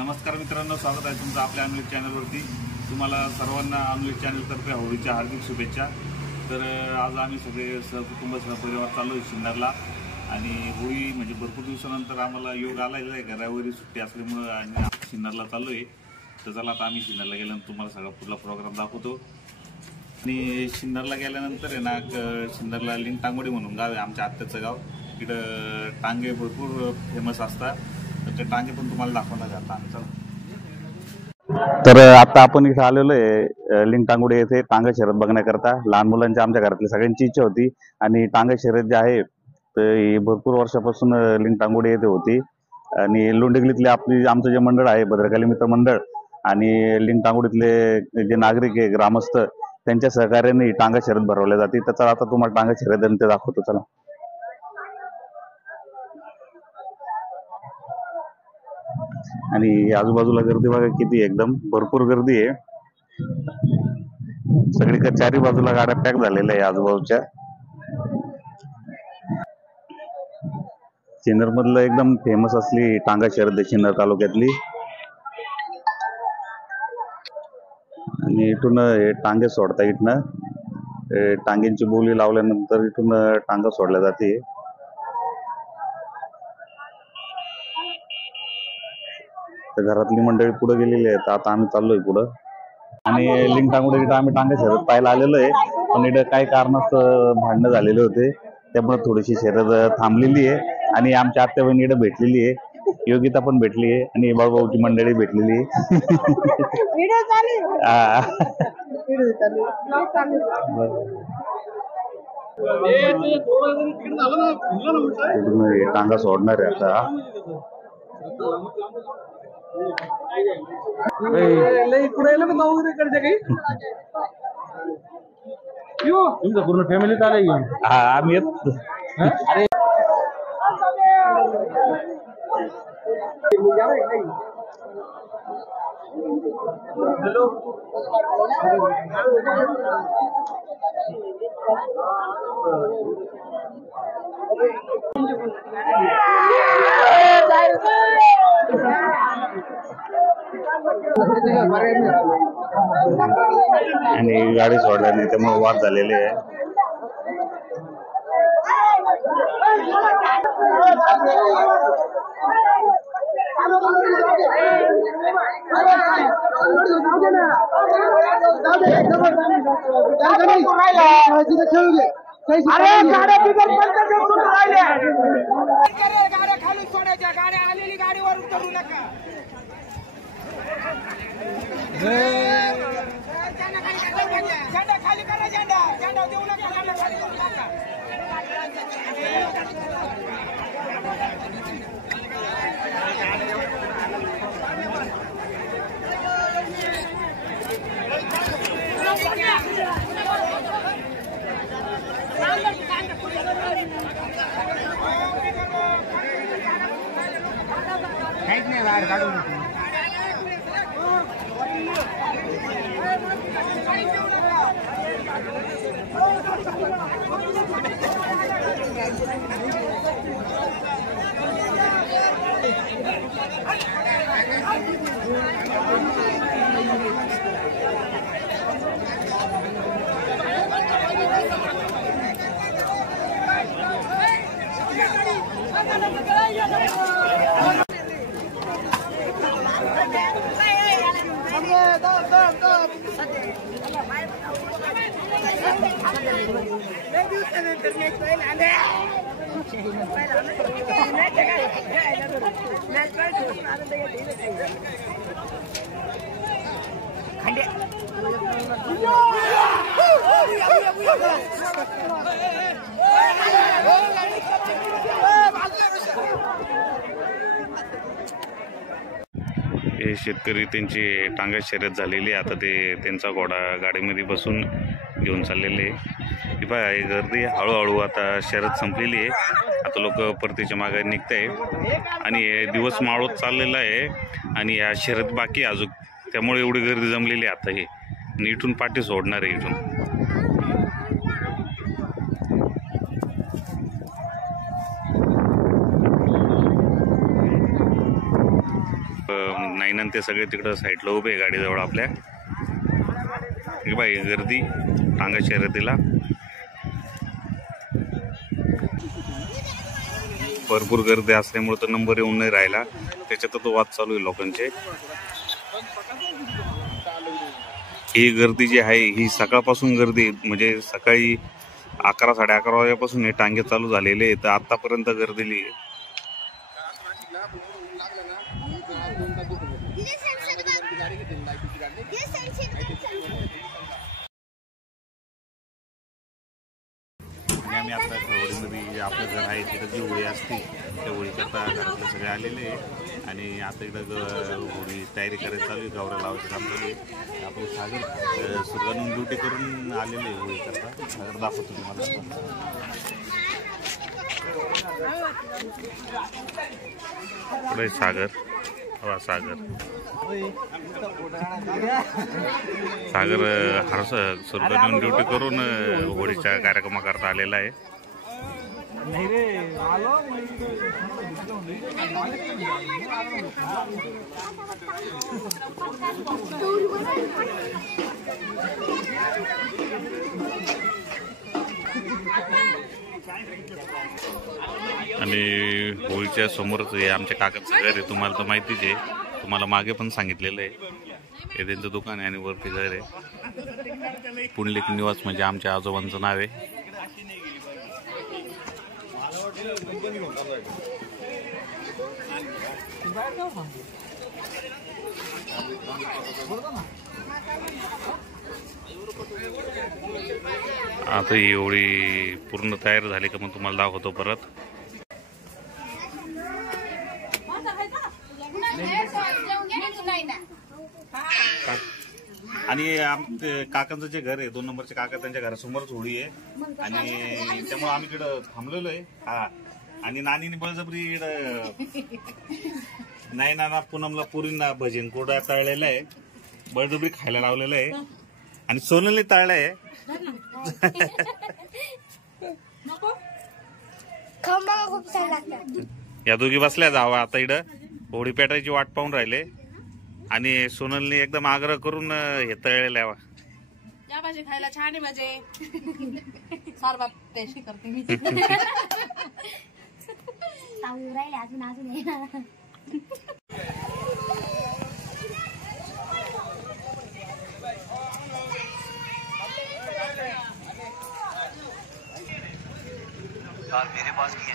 नमस्कार मित्रांनो, स्वागत आहे तुमचं आपल्या आमलेट चॅनलवरती। तुम्हाला सर्वांना आमलेट चॅनलतर्फे होळीच्या हार्दिक शुभेच्छा। तर आज आम्ही सगळे सहकुटुंब सहपरिवार चाललो आहे शिन्नरला आणि होळी म्हणजे भरपूर दिवसानंतर आम्हाला योग आलेला आहे। रविवारी सुट्टी असल्यामुळे आणि शिन्नरला चाललो आहे। तर चला आता आम्ही शिन्नरला गेल्यानंतर तुम्हाला सगळा पुढला प्रोग्राम दाखवतो। आणि शिन्नरला गेल्यानंतर आहे ना, शिन्नरला लिंगटांगोडी म्हणून गाव आहे, आमच्या आत्याचं गाव। इकडं टांगे भरपूर फेमस असतात, तर ते टांगे पण तुम्हाला दाखवणार आता आम्ही। चला तर आता आपण इथे आलेलो आहे लिंगटांगोडी येथे टांगा शर्यत बघण्याकरता। लहान मुलांची आमच्या घरातली सगळ्यांची इच्छा होती आणि टांगा शर्यत जी आहे तर ही भरपूर वर्षापासून लिंगटांगोडी येथे होती। आणि लोंढेगलीतले आमचं जे मंडळ आहे भद्रकाली मित्र मंडळ आणि लिंगटांगोडीतले जे नागरिक आहे ग्रामस्थ त्यांच्या सहकार्याने टांगा शर्यत भरवल्या जाते। त्याचा आता तुम्हाला टांगा शर्यत ते दाखवतो। चला आणि आजूबाजूला गर्दी बघा किती, एकदम भरपूर गर्दी आहे। सगळीकडे चारी बाजूला गाड्या पॅक झालेल्या आहे आजूबाजूच्या। सिन्नर मधलं एकदम फेमस असली टांगा शर्यत आहे सिन्नर तालुक्यातली। आणि इथून हे टांगे सोडता, इथनं टांग्यांची बोली लावल्यानंतर इथून टांगा सोडल्या जाते। तर घरातली मंडळी पुढे गेलेली आहेत, आता आम्ही चाललोय पुढं। आणि लिंगटांगोडी इथं आम्ही टांगा शर्यत पाहायला आलेलो आहे, पण इथं काही कारणास्तव भांडणं झालेले होते, त्यामुळे थोडीशी शर्यत थांबलेली आहे। आणि आमच्या आत्या बहिणी इथं भेटलेली आहे, योगिता पण भेटली आहे आणि बाळूभाऊची मंडळी भेटलेली आहे। टांगा सोडणार आहे आता। तुमचं पूर्ण फॅमिली चालेल आम्ही आणि गाडी सोडल्याने त्यामुळे वाद झालेले आहे। गाड्या खाली सोडायच्या, गाड्या आलेली गाडीवर उतरू नका। झेंडा खाली करा, झेंडा देऊ नका, झेंडा खाली करू नका। काहीच नाही बाहेर काढून हे शेतकरी त्यांची टांगा शर्यत झालेली आहे. आता ते त्यांचा घोडा गाडीमध्ये बसून घेऊन चाललेले आहे. ही बघा ही गर्दी हळूहळू आता शर्यत संपलेली आहे. आता लोक परतीच्या मागे निघत आहे आणि दिवस माळवत चाललेला आहे आणि या शर्यत बाकी अजून, त्यामुळे एवढी गर्दी जमलेली आहे आता. हे आणि इथून पाठी सोडणार आहे इथून. नाही ते सगळे तिकडं साईडला उभे आहे गाडीजवळ आपल्या. हे बाई गर्दी टांगा शर्यतीला भरपूर गर्दी असल्यामुळे तर नंबर येऊन नाही राहिला, त्याच्यात तो वाद चालू आहे लोकांचे. ही गर्दी जी आहे ही सकाळपासून गर्दी, म्हणजे सकाळी 11 साडे 11 वाजेपासून हे टांगे चालू झालेले आहेत. आतापर्यंत गर्दीली आहे. आम्ही आता होळीमध्ये आपलं घर आहे तिथं जी होळी असते त्या होळीकरता घरातले सगळे आलेले आहे आणि आता इथं होळी तयारी करायची चालू आहे. गावरा लावायचं काम चालू आहे. आपले सागर सुरुवातून ड्युटी करून आलेले आहे होळीकरता. सागर दाखवतो तुम्हाला. पुढे सागर, हवा सागर सागर हर सुरुवातून ड्युटी करून होळीच्या कार्यक्रमाकरता आलेला आहे. आणि होळीच्या समोरच हे आमच्या काकाचं घर आहे. तुम्हाला तर माहितीच आहे, तुम्हाला मागे पण सांगितलेलं आहे. हे त्यांचं दुकान आहे आणि वरती घर आहे. पुंडलिक निवास म्हणजे आमच्या आजोबांचं नाव आहे. आता ही होळी पूर्ण तयार झाली का मग तुम्हाला दाखवतो परत. आणि काकांचं जे घर आहे 2 नंबरचे काका, त्यांच्या घरासमोरच होळी आहे आणि त्यामुळे आम्ही इकडं थांबलेलो आहे. हा आणि नानीने बळजबरी नाही नाना पूनमला पुरींना भजन कोरडा तळलेला आहे, बळजबरी खायला लावलेलं आहे आणि सोनलने तळलं आहे. या दोघी बसल्या जावा आता इकडं होळी पेटायची वाट पाहून राहिले आणि सोनलने एकदम आग्रह करून हे तळलेलं आहे. या भाजी खायला छान आहे माझे. फार बाप टेस्टी करते मी. राहिले अजून अजून मेरे पास भी है.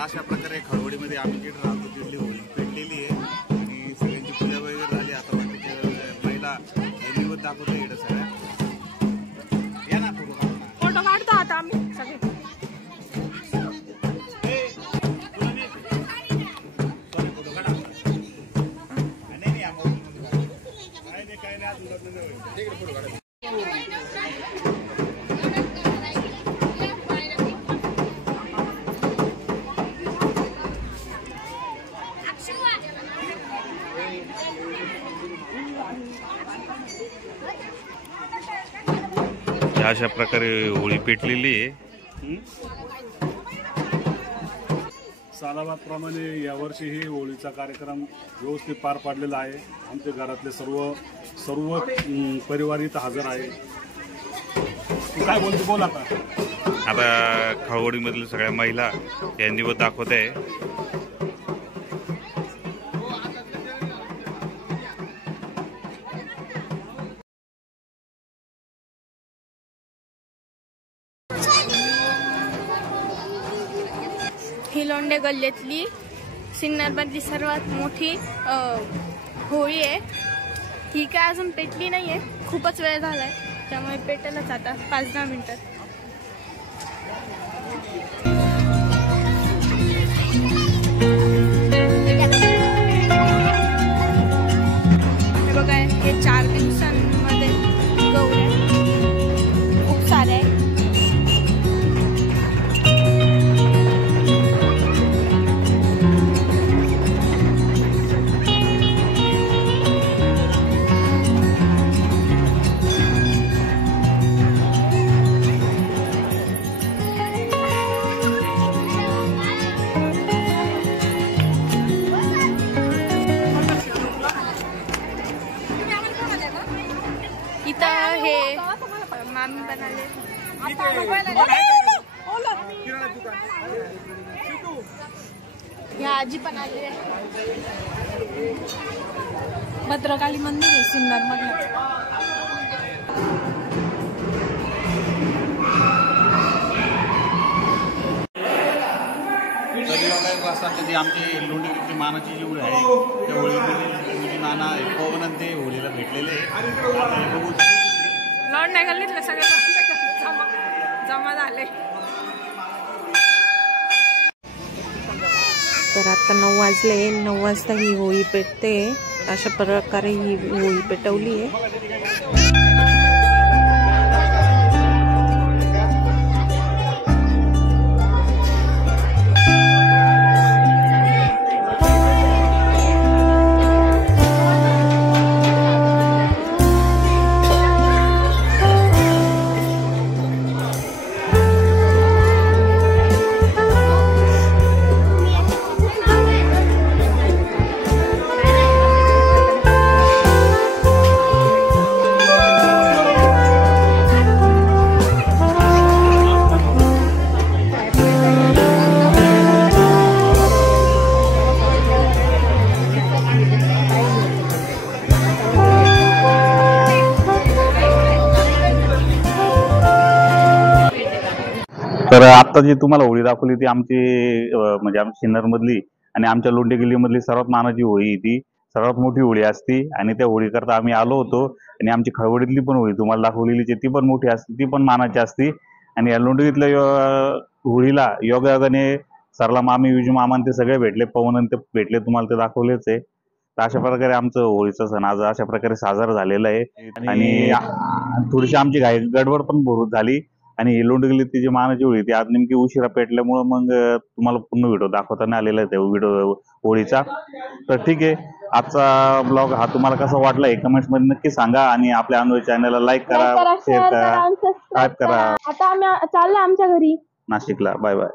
अशा प्रकारे खळवडीमध्ये आम्ही जिथे राहतो तिथली होळी पेटलेली आहे आणि सगळ्यांची पूजा वगैरे झाली. आता बाकीच्या महिला हे निवड दाखवतो इकडं सगळ्या. या ना फोटो काढतो आता आम्ही सगळे. अशा प्रकारे होळी पेटलेली आहे. सालाबादप्रमाणे यावर्षीही होळीचा कार्यक्रम व्यवस्थित पार पाडलेला आहे. आमच्या घरातले सर्व परिवार इथं हजर आहे. तू काय बोलतो बोल आता. आता खळवडीमधील सगळ्या महिला या निवड दाखवत आहे. ही लोंढे गल्लीतली सिन्नरमधली सर्वात मोठी होळी आहे. ही काय अजून पेटली नाहीये, खूपच वेळ झालाय, त्यामुळे पेटेलच आता 5-10 मिनिटात. हे बघा, हे 4 दिवसांमध्ये गौऱ्या खूप साऱ्या आहेत. इथं हे मामी बनाले, ह्या आजी पण आले. भद्रकाली मंदिर आहे सिन्नर मधलं. कधी आमची लोंढीची मानाची जी होळी आहे त्या होळीमध्ये नाना पवन आणि ते होळीला भेटलेले लोंढे गल्लीतले सगळे जमा झाले. तर आता 9 वाजले. 9 वाजता ही होळी पेटते. अशा प्रकारे ही होळी पेटवली आहे. तर आता जी तुम्हाला होळी दाखवली ती आमची म्हणजे आमच्या सिन्नरमधली आणि आमच्या लोंढे गल्लीमधली सर्वात मानाची होळी ती सर्वात मोठी होळी असती. आणि त्या होळीकरता आम्ही आलो होतो. आणि आमची खळवडीतली पण होळी तुम्हाला दाखवलेली ती पण मोठी असते, ती पण मानाची असती. आणि या लोंढीतल्या होळीला योगायोगाने सरला मामी, विजू मामान ते सगळे भेटले, पवन ते भेटले, तुम्हाला ते दाखवलेच आहे. तर अशा प्रकारे आमचं होळीचा सण आज अशा प्रकारे साजरा झालेला आहे. आणि थोडीशी आमची गडबड पण भरून झाली. आणि ही लोंढी ती जी मानाची होळी ती आज नेमकी उशिरा पेटल्यामुळं मग तुम्हाला पूर्ण व्हिडिओ दाखवताना आलेला आहे व्हिडिओ होळीचा. तर ठीक आहे, आजचा ब्लॉग हा तुम्हाला कसा वाटला हे कमेंट्स मध्ये नक्की सांगा. आणि आपल्या अनुभव चॅनलला लाईक करा, शेअर करा, सबस्क्राईब करा. आता आम्ही चाललो आमच्या घरी नाशिकला. Bye bye.